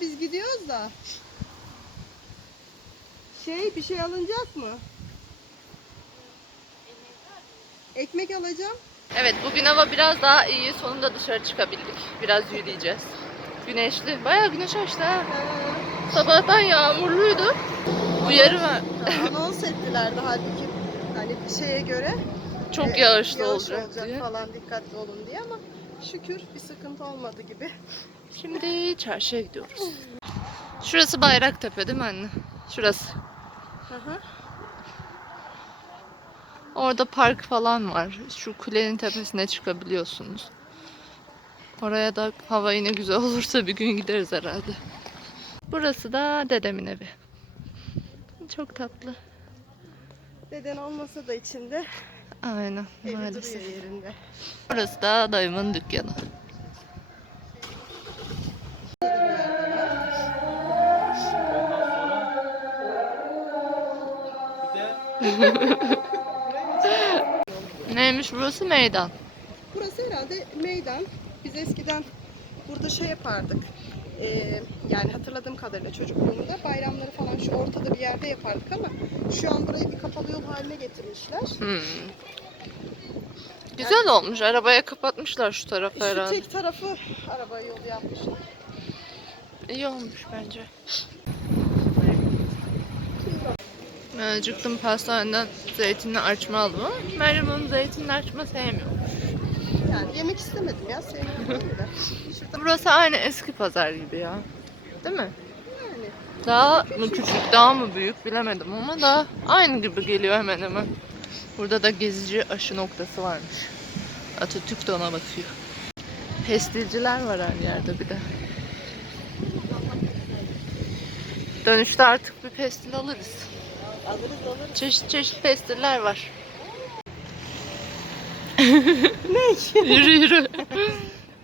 Biz gidiyoruz da. Şey bir şey alınacak mı? Ekmek alacağım. Evet bugün hava biraz daha iyi. Sonunda dışarı çıkabildik. Biraz yürüyeceğiz. Güneşli. Bayağı güneş açtı ha. Ee, Sabahtan yağmurluydu. Uyarı var. anons ettilerdi halbuki. Hani bir şeye göre Çok e, yağışlı yağış olacak, diye. falan dikkatli olun diye ama şükür bir sıkıntı olmadı gibi. Şimdi çarşıya gidiyoruz. Şurası Bayraktepe değil mi anne? Şurası. Orada park falan var. Şu kulenin tepesine çıkabiliyorsunuz. Oraya da hava yine güzel olursa bir gün gideriz herhalde. Burası da dedemin evi. Çok tatlı. Deden olmasa da içinde Aynen evi maalesef. duruyor yerinde. Burası da dayımın dükkanı. Neymiş burası meydan. Burası herhalde meydan. Biz eskiden burada şey yapardık. Ee, yani hatırladığım kadarıyla çocukluğumda bayramları falan şu ortada bir yerde yapardık ama şu an burayı bir kapalı yol haline getirmişler. Hmm. Güzel olmuş. Arabaya kapatmışlar şu tarafı Şu herhalde. tek tarafı araba yolu yapmışlar. İyi olmuş bence. Ben acıktım pastaneden zeytinli açma aldım ama Meryem onun zeytinli açma sevmiyor. Yani yemek istemedim ya sevmiyorum. Şurada Burası aynı eski pazar gibi ya. Değil mi? yani Daha mı küçük, daha mı büyük bilemedim ama daha aynı gibi geliyor hemen hemen. Burada da gezici aşı noktası varmış. Atatürk de ona bakıyor. Pestilciler var her yerde bir de. Dönüşte artık bir pestil alırız. alırız alırız. Çeşit çeşit pestiller var. yürü yürü.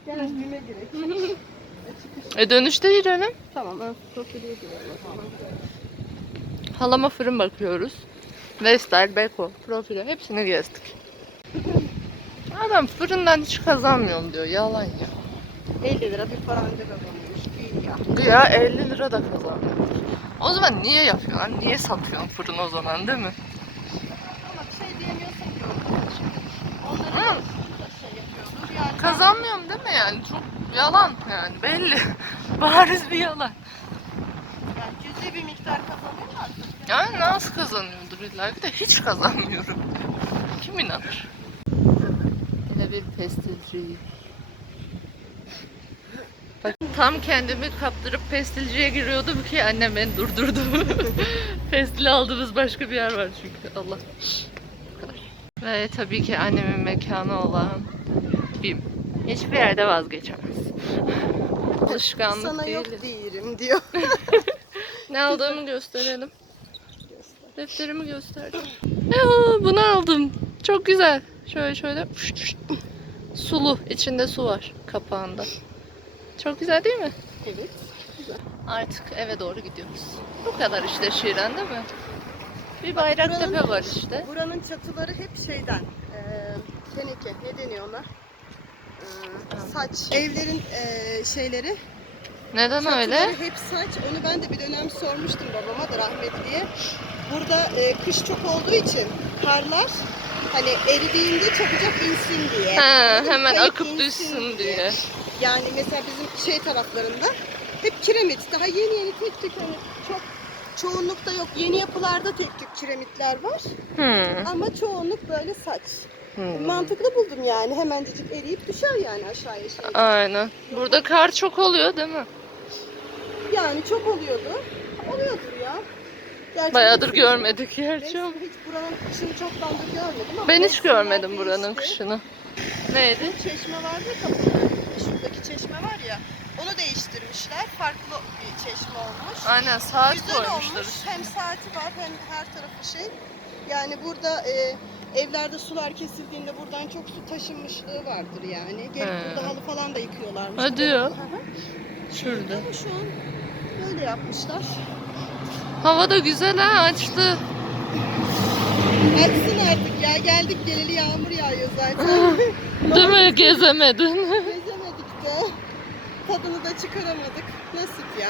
Gel bime girek. E dönüşte girelim. tamam ön profiliye girelim. Halama fırın bakıyoruz. Vestel, Beko, Profilo hepsini gezdik. Adam fırından hiç kazanmıyorum diyor. Yalan ya. 50 lira bir paranda kazanmış. Güya. Güya 50 lira da kazanıyor. O zaman niye yapıyorsun? Niye satıyorsun fırın o zaman değil mi? Ama bir şey diyemiyorsun ki. Onların Hı. da şey yapıyordur. Yani Kazanmıyorum değil mi yani? Çok yalan yani belli. Bariz bir yalan. Yani cüzi bir miktar kazanıyorlar. Yani nasıl kazanıyordur illa ki de hiç kazanmıyorum. Kim inanır? Yine bir pestilci. Bak tam kendimi kaptırıp pestilciye giriyordum ki annem beni durdurdu. Pestil aldığımız başka bir yer var çünkü Allah. Ve tabii ki annemin mekanı olan BİM. Hiçbir yerde vazgeçemez. Alışkanlık Sana değil. yok değilim diyor. Ne aldığımı gösterelim. Defterimi gösterdim. Yuhu, bunu aldım. Çok güzel. Şöyle şöyle. Sulu. İçinde su var kapağında. Çok güzel değil mi? evet. Artık eve doğru gidiyoruz. Bu kadar işte Şiren değil mi? Bir Bayraktepe var işte. Buranın çatıları hep şeyden. eee teneke. Ne deniyor ona? Eee, saç. Evlerin eee, şeyleri. Neden öyle? hep saç. Onu ben de bir dönem sormuştum babama da rahmetliye. Burada eee, kış çok olduğu için karlar hani eridiğinde çabucak insin diye. Mı? hemen Kayıp akıp insin düşsün diye. Yani mesela bizim şey taraflarında hep kiremit. Daha yeni yeni tek tük hani çok çoğunlukta yok. Yeni yapılarda tek tük kiremitler var. Hmm. Ama çoğunluk böyle saç. Hmm. Mantıklı buldum yani. Hemencecik eriyip düşer yani aşağıya şey. Aynen. Burada kar çok oluyor değil mi? Yani çok oluyordu. Oluyordur ya. Gerçi Bayağıdır biz- görmedik gerçi ama. hiç buranın kışını çoktandır görmedim ama Ben hiç görmedim buranın değişti. kışını. Neydi? Çeşme vardı ya kapıda. Şuradaki çeşme var ya. Onu değiştirmişler. Farklı bir çeşme olmuş. Aynen saat Güzel koymuşlar olmuş. Hem saati var hem her tarafı şey. Yani burada e, evlerde sular kesildiğinde buradan çok su taşınmışlığı vardır yani. Gelip He. burada halı falan da yıkıyorlarmış. Hadi ya. Şurada. Ama şu an böyle yapmışlar. Hava da güzel ha açtı. Açsın artık ya geldik geleli yağmur yağıyor zaten. Değil mi? Gezemedin. Gezemedik de. Tadını da çıkaramadık. Nasip ya.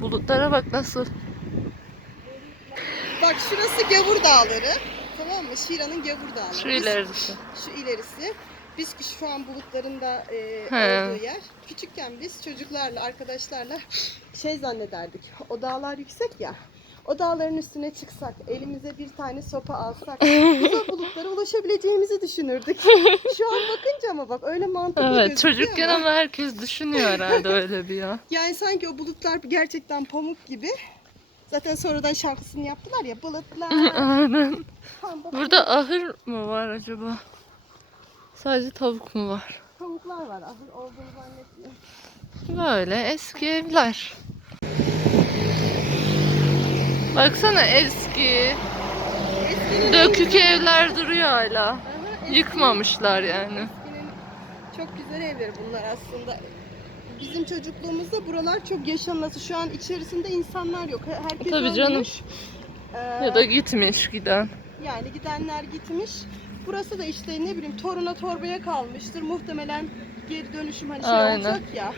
Bulutlara bak nasıl. Bak şurası Gavur Dağları. Tamam mı? Şiran'ın Gavur Dağları. Şu ilerisi. Şu ilerisi. Biz şu an bulutların da e, He. olduğu yer. Küçükken biz çocuklarla, arkadaşlarla şey zannederdik. O dağlar yüksek ya. O dağların üstüne çıksak, elimize bir tane sopa alsak, o bulutlara ulaşabileceğimizi düşünürdük. Şu an bakınca ama bak öyle mantıklı Evet çocukken ama herkes düşünüyor herhalde öyle bir ya. Yani sanki o bulutlar gerçekten pamuk gibi. Zaten sonradan şarkısını yaptılar ya. Bulutlar. Aynen. Burada ahır mı var acaba? Sadece tavuk mu var? Pamuklar var. Ahır olduğunu zannetmiyorum. Böyle eski evler. Baksana eski. Eskinin Dökük evler duruyor hala. Aha, eskinin- Yıkmamışlar yani. eskinin çok güzel evleri bunlar aslında. Bizim çocukluğumuzda buralar çok yaşanması. Şu an içerisinde insanlar yok. Herkes Tabii canım. Ee, Ya da gitmiş giden. Yani gidenler gitmiş. Burası da işte ne bileyim toruna torbaya kalmıştır. Muhtemelen geri dönüşüm hani şey Aynen. olacak ya.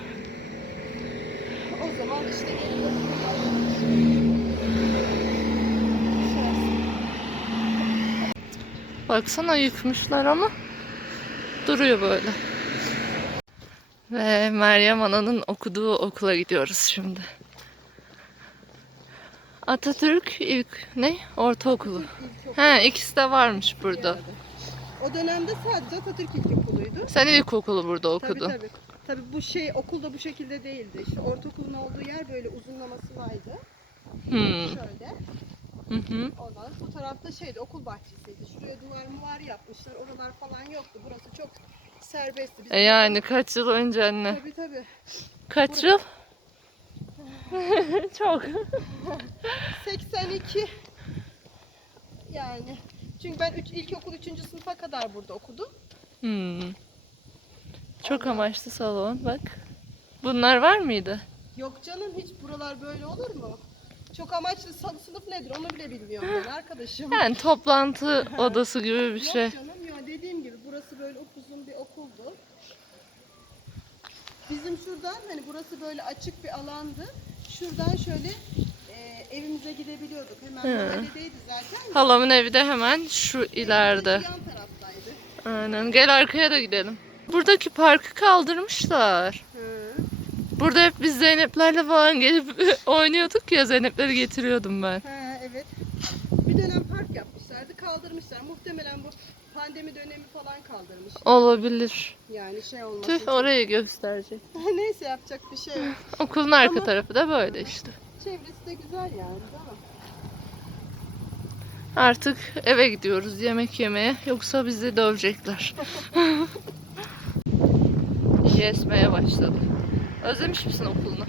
O zaman işte Baksana yıkmışlar ama duruyor böyle. Ve Meryem Ana'nın okuduğu okula gidiyoruz şimdi. Atatürk ilk ne? Ortaokulu. He ikisi de varmış burada. O dönemde sadece Atatürk İlkokulu'ydu. Sen ilkokulu burada okudun. tabii. Tabii bu şey okulda bu şekilde değildi. İşte ortaokulun olduğu yer böyle uzunlaması vardı. Hmm. Şöyle. Hı hı. Ondan bu tarafta şeydi okul bahçesiydi. Şuraya duvar muvar yapmışlar. Oralar falan yoktu. Burası çok serbestti. Biz E yani kaç yıl önce anne? Tabii tabii. Kaç yıl? Çok. 82 yani. Çünkü ben üç, ilkokul 3. sınıfa kadar burada okudum. Hmm. Çok amaçlı salon bak. Bunlar var mıydı? Yok canım hiç buralar böyle olur mu? Çok amaçlı salı sınıf nedir onu bile bilmiyorum ben arkadaşım. Yani toplantı odası gibi bir şey. Yok canım ya dediğim gibi burası böyle upuzun bir okuldu. Bizim şuradan hani burası böyle açık bir alandı. Şuradan şöyle e, evimize gidebiliyorduk. Hemen mahalledeydi zaten. Halamın evi de hemen şu ileride. Yan taraftaydı. Aynen. Gel arkaya da gidelim. Buradaki parkı kaldırmışlar. Hı. Burada hep biz Zeynep'lerle falan gelip oynuyorduk ya Zeynep'leri getiriyordum ben. Ha evet. Bir dönem park yapmışlardı, kaldırmışlar. Muhtemelen bu pandemi dönemi falan kaldırmış. Olabilir. Yani şey olmasın. Tüh orayı gösterecek. Neyse yapacak bir şey yok. Okulun arka Ama- tarafı da böyle işte. Çevresi de güzel yani değil mi? Artık eve gidiyoruz yemek yemeye. Yoksa bizi dövecekler. İyi esmeye başladı. Özlemiş misin okulunu?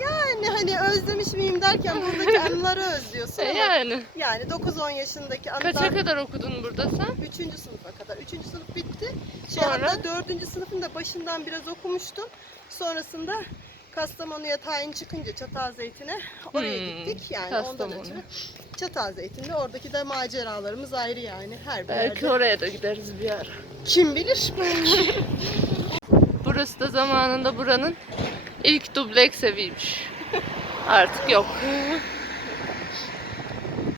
Yani hani özlemiş miyim derken buradaki anıları özlüyorsun ama Yani. yani 9-10 yaşındaki Kaça anılar kadar okudun burada sen? 3. sınıfa kadar. 3. sınıf bitti. Şey Sonra? hatta 4. sınıfın da başından biraz okumuştum. Sonrasında Kastamonu'ya tayin çıkınca Çatalzeytin'e oraya Hmm, gittik. Yani Kastamonu. ondan önce Çatalzeytin'de oradaki de maceralarımız ayrı yani. Her bir Belki yerde. oraya da gideriz bir ara. Kim bilir belki. Burası da zamanında buranın ilk dubleks eviymiş. Artık yok.